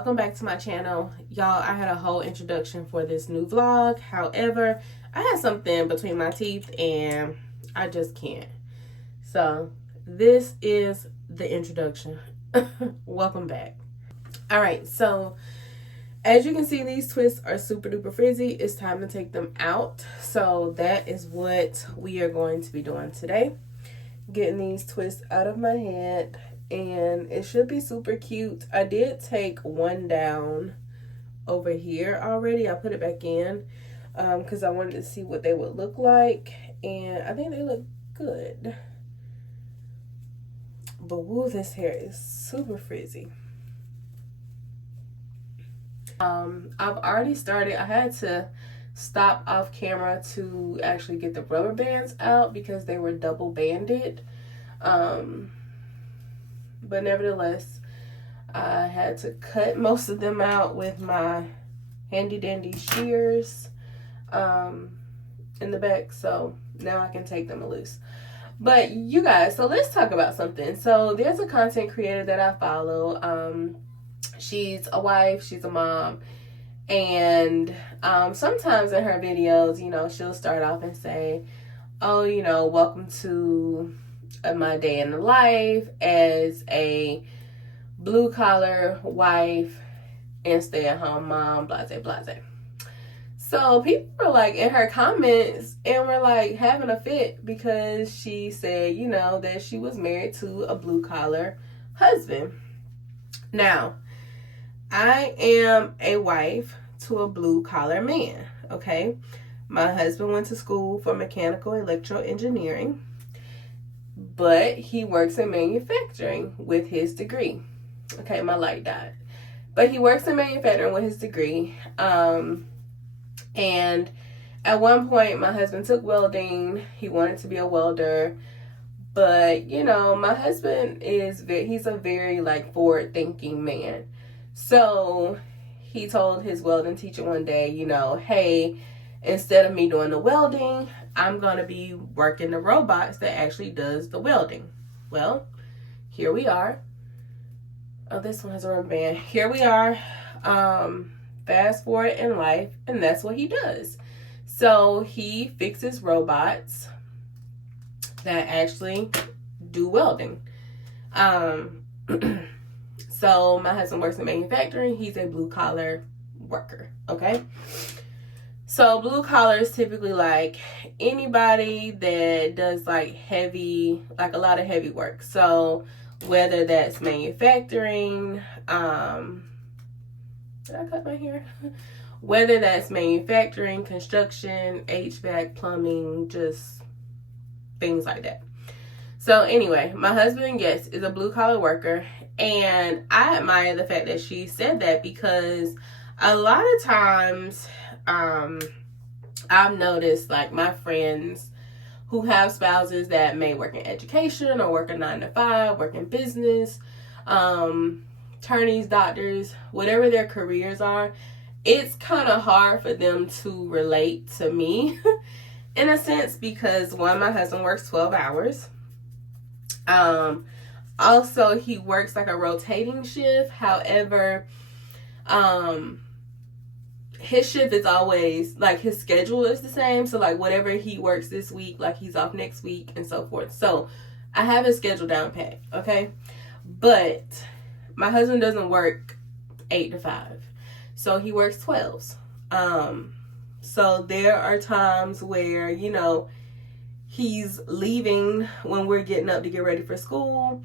welcome back to my channel. Y'all, I had a whole introduction for this new vlog. However, I had something between my teeth and I just can't. So this is the introduction. Welcome back. All right, so as you can see, these twists are super duper frizzy. It's time to take them out. So that is what we are going to be doing today. Getting these twists out of my head, and it should be super cute. I did take one down over here already. I put it back in because I wanted to see what they would look like, and I think they look good. But woo, this hair is super frizzy. I've already started. I had to stop off camera to actually get the rubber bands out because they were double banded. But nevertheless, I had to cut most of them out with my handy dandy shears in the back, so now I can take them loose. But you guys, so let's talk about something. So there's a content creator that I follow. She's a wife, she's a mom, and sometimes in her videos, you know, she'll start off and say, oh, you know, welcome to my day in the life as a blue collar wife and stay at home mom, blase blase. So people were like in her comments and were like having a fit because she said, you know, that she was married to a blue collar husband. Now, I am a wife to a blue collar man, okay? My husband went to school for mechanical electro engineering, but he works in manufacturing with his degree. Okay, my light died. But he works in manufacturing with his degree. And at one point, my husband took welding. He wanted to be a welder. But, you know, my husband he's a very, like, forward-thinking man. So he told his welding teacher one day, you know, hey, instead of me doing the welding, I'm going to be working the robots that actually does the welding. Well, here we are. Oh, this one has a rubber band. Here we are. Fast forward in life, and that's what he does. So he fixes robots that actually do welding. So my husband works in manufacturing. He's a blue collar worker, okay? So blue collar is typically like anybody that does like heavy, like a lot of heavy work. So whether that's manufacturing, did I cut my hair? Whether that's manufacturing, construction, HVAC, plumbing, just things like that. So anyway, my husband, yes, is a blue collar worker. And I admire the fact that she said that because a lot of times I've noticed like my friends who have spouses that may work in education or work a 9-to-5, work in business, attorneys, doctors, whatever their careers are, it's kind of hard for them to relate to me in a sense because one, my husband works 12 hours. Also, he works like a rotating shift. However, his shift is always, like, his schedule is the same. So, like, whatever he works this week, like, he's off next week and so forth. So, I have his schedule down pat, okay? But my husband doesn't work 8 to 5. So, he works 12s. So, there are times where, you know, he's leaving when we're getting up to get ready for school.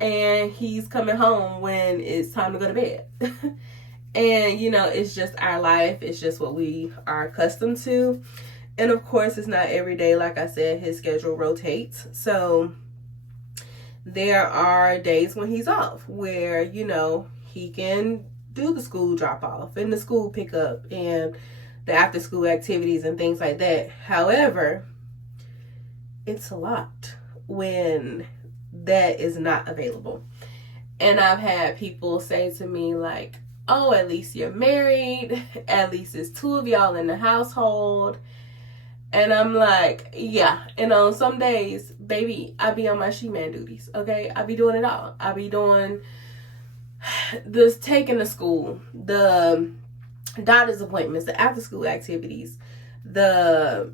And he's coming home when it's time to go to bed. And, you know, it's just our life. It's just what we are accustomed to. And, of course, it's not every day. Like I said, his schedule rotates. So there are days when he's off where, you know, he can do the school drop-off and the school pickup and the after-school activities and things like that. However, it's a lot when that is not available. And I've had people say to me like, oh, at least you're married, at least it's 2 of y'all in the household. And I'm like, yeah. And on some days, baby, I be on my she-man duties, okay? I be doing it all. I be doing this taking to school, the doctor's appointments, the after school activities, the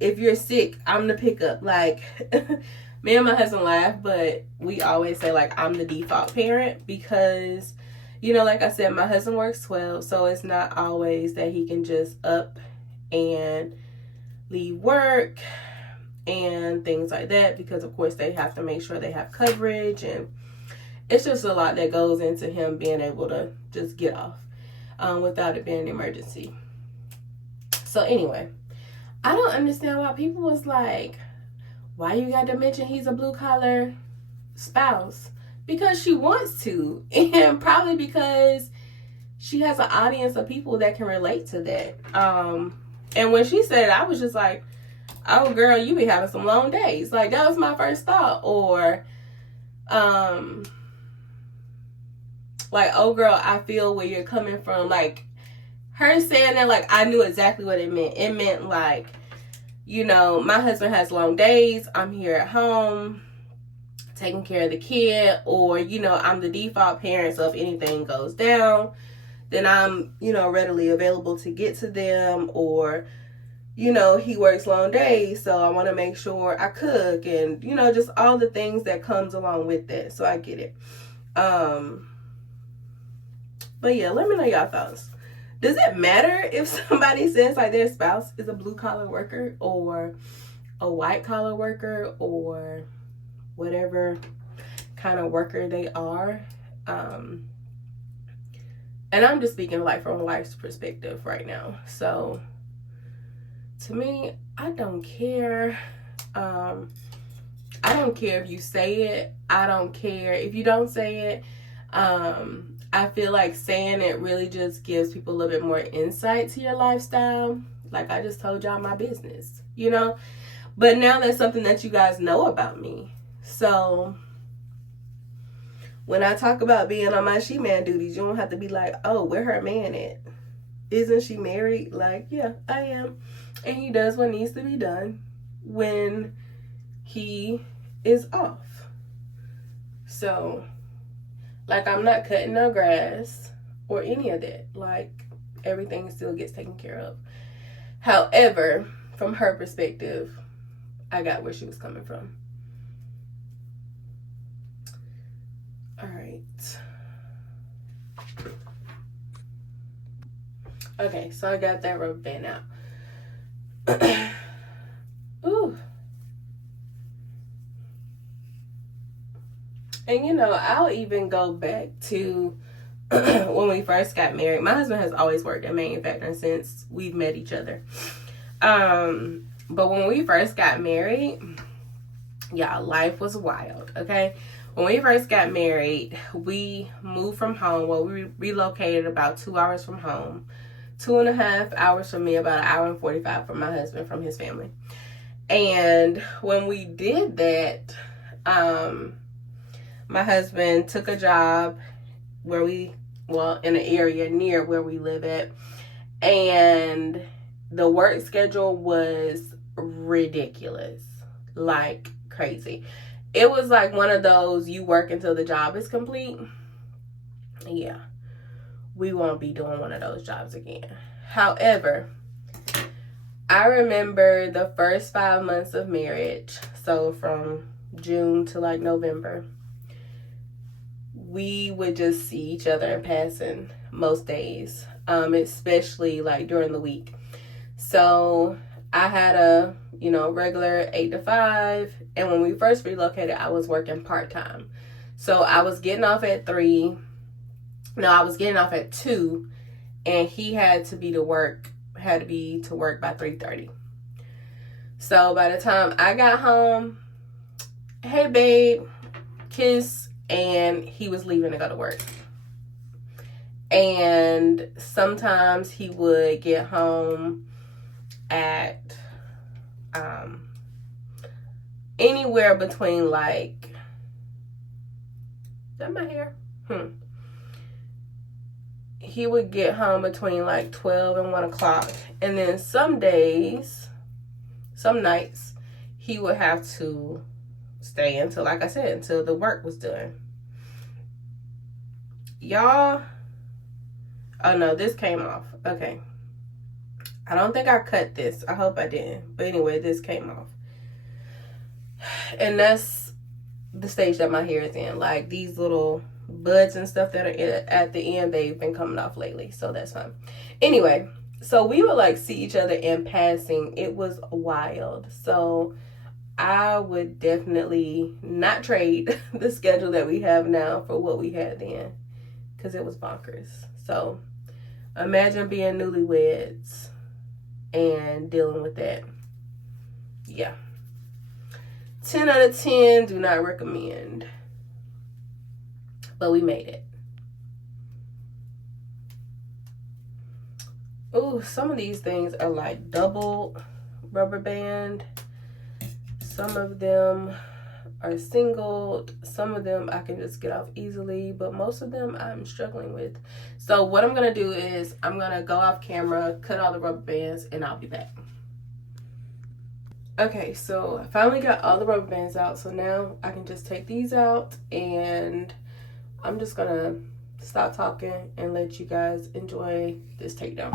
if you're sick, I'm the pickup. Like, me and my husband laugh, but we always say, like, I'm the default parent because, you know, like I said, my husband works 12, so it's not always that he can just up and leave work and things like that, because of course they have to make sure they have coverage, and it's just a lot that goes into him being able to just get off without it being an emergency. So anyway, I don't understand why people was like, why you got to mention he's a blue collar spouse? Because she wants to, and probably because she has an audience of people that can relate to that. And when she said it, I was just like, oh girl, you be having some long days. Like, that was my first thought. Or like, oh girl, I feel where you're coming from. Like, her saying that, like, I knew exactly what it meant. It meant like, you know, my husband has long days, I'm here at home taking care of the kid, or, you know, I'm the default parent, so if anything goes down, then I'm, you know, readily available to get to them. Or, you know, he works long days, so I want to make sure I cook, and, you know, just all the things that comes along with that. So I get it. But yeah, let me know y'all thoughts. Does it matter if somebody says like their spouse is a blue collar worker or a white collar worker or whatever kind of worker they are? And I'm just speaking like from a wife's perspective right now. So to me, I don't care. I don't care if you say it. I don't care if you don't say it. I feel like saying it really just gives people a little bit more insight to your lifestyle. Like I just told y'all my business, you know? But now that's something that you guys know about me. So when I talk about being on my she-man duties, you don't have to be like, oh, where her man at? Isn't she married? Like, yeah, I am. And he does what needs to be done when he is off. So, like, I'm not cutting no grass or any of that. Like, everything still gets taken care of. However, from her perspective, I got where she was coming from. All right. Okay, so I got that rubber band out. Ooh. And, you know, I'll even go back to when we first got married. My husband has always worked in manufacturing since we've met each other. But when we first got married, y'all, life was wild, okay? When we first got married, we moved from home. Well, we relocated about 2 hours from home. 2.5 hours from me, about 1 hour and 45 from my husband, from his family. And when we did that, my husband took a job in an area near where we live at. And the work schedule was ridiculous, like crazy. It was like one of those, you work until the job is complete. Yeah, we won't be doing one of those jobs again. However, I remember the first 5 months of marriage, so from June to like November, we would just see each other in passing most days, especially like during the week. So I had a, regular 8 to 5. And when we first relocated, I was working part-time. So I was getting off at 3. No, I was getting off at 2. And he had to be to work by 3:30. So by the time I got home, hey babe, kiss, and he was leaving to go to work. And sometimes he would get home at anywhere between like, is that my hair? He would get home between like 12 and 1 o'clock. And then some days, some nights, he would have to stay until, like I said, until the work was done. y'all. Oh no, this came off. Okay. I don't think I cut this. I hope I didn't. But anyway, this came off. And that's the stage that my hair is in. Like these little buds and stuff that are at the end, they've been coming off lately. So that's fine. Anyway, so we would like see each other in passing. It was wild. So I would definitely not trade the schedule that we have now for what we had then. Because it was bonkers. So imagine being newlyweds and dealing with that. Yeah. 10 out of 10, do not recommend. But we made it. Oh, some of these things are like double rubber band. Some of them are singled. Some of them I can just get off easily, but most of them I'm struggling with. So what I'm gonna do is I'm gonna go off camera, cut all the rubber bands, and I'll be back. Okay, so I finally got all the rubber bands out, so now I can just take these out, and I'm just gonna stop talking and let you guys enjoy this takedown.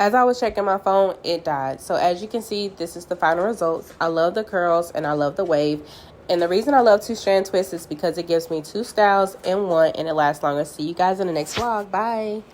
As I was checking my phone, it died. So as you can see, this is the final results. I love the curls and I love the wave. And the reason I love 2-strand twists is because it gives me 2 styles in one and it lasts longer. See you guys in the next vlog. Bye.